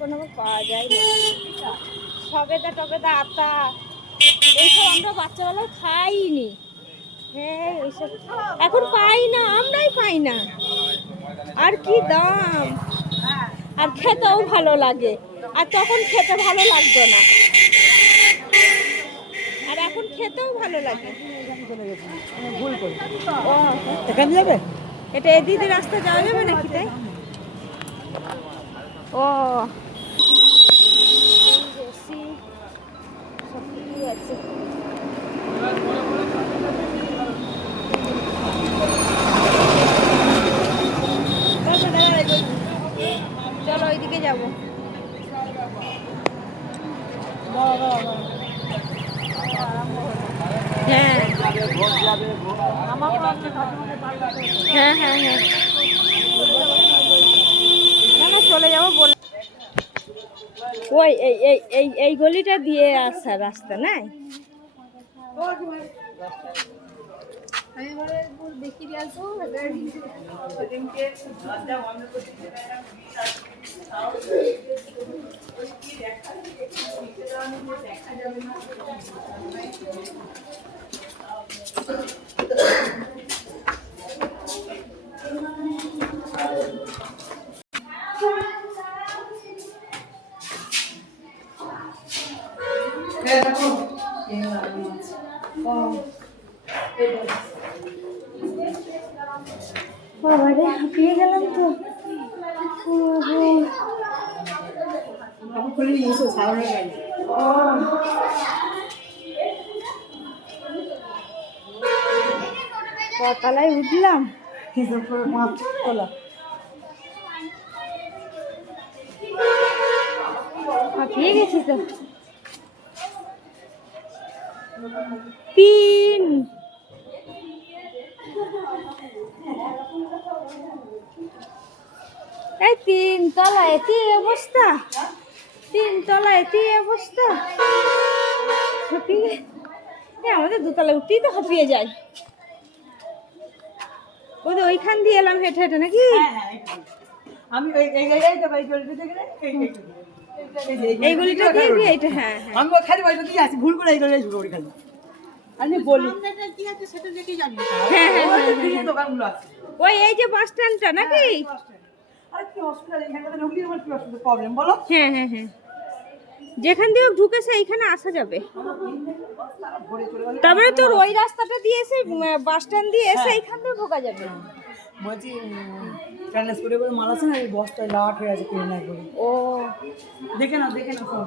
এখন আবার পাওয়া যায় না। সবেদা টবেদা আতা এইসব আমরা বাচ্চাবেলায় খাইনি। হ্যাঁ এইসব এখন পাই না, আমরাই পাই না। আর কি দাম, আর খেতেও ভালো লাগে, আর তখন খেতে ভালো লাগতো না, আর এখন খেতেও ভালো লাগে। ও এখানে যাবে? এটা এদিকে রাস্তা যাওয়া যাবে নাকি তাই? ও সব কিছুই আছে। চলো ওইদিকে যাবো। হ্যাঁ হ্যাঁ হ্যাঁ হ্যাঁ না চলে যাবো বল। ওই এই এই এই এই গলিটা দিয়ে আসা রাস্তা নাই? বাবারে হাঁপিয়ে গেলাম তো। কতলায় উঠলাম, হাঁপিয়ে গেছি তো। 3 এই 3 তলায় কি অবস্থা, 3 তলায় কি অবস্থা। হাঁপিয়ে আমাদের 2 তলায় উঠতেই তো হাঁপিয়ে যায়। ওদের ওইখান দিয়ে এলাম হেঁটে হেঁটে নাকি? আমি এই গলিটা দিয়ে দিয়ে এটা। হ্যাঁ আমি খালি বাড়ি দিয়ে আসি, ভুল করে এই গলিতে ঢুকে পড়ি খালি। আমি বলি কি আছে সেটা দেখেই জানি। হ্যাঁ হ্যাঁ হ্যাঁ দোকানগুলো আছে ওই এই যে বাস স্ট্যান্ডটা নাকি? আরে কি হসপিটাল, এখানে ঢুকলি আমার কি অসুবিধা, প্রবলেম বলো? হ্যাঁ হ্যাঁ হ্যাঁ যেখান দিয়ে ঢুকেছে এইখানে আসা যাবে। তারপরে তোর ওই রাস্তাটা দিয়ে এসে বাস স্ট্যান্ড দিয়ে এসে এইখান দিয়ে ঢোকা যাবে। বলছি ট্রান্সপোর্টে করে মাল আছে না, এই বস্তায় লাট হয়ে আছে কিনে না করে। ও দেখে না সব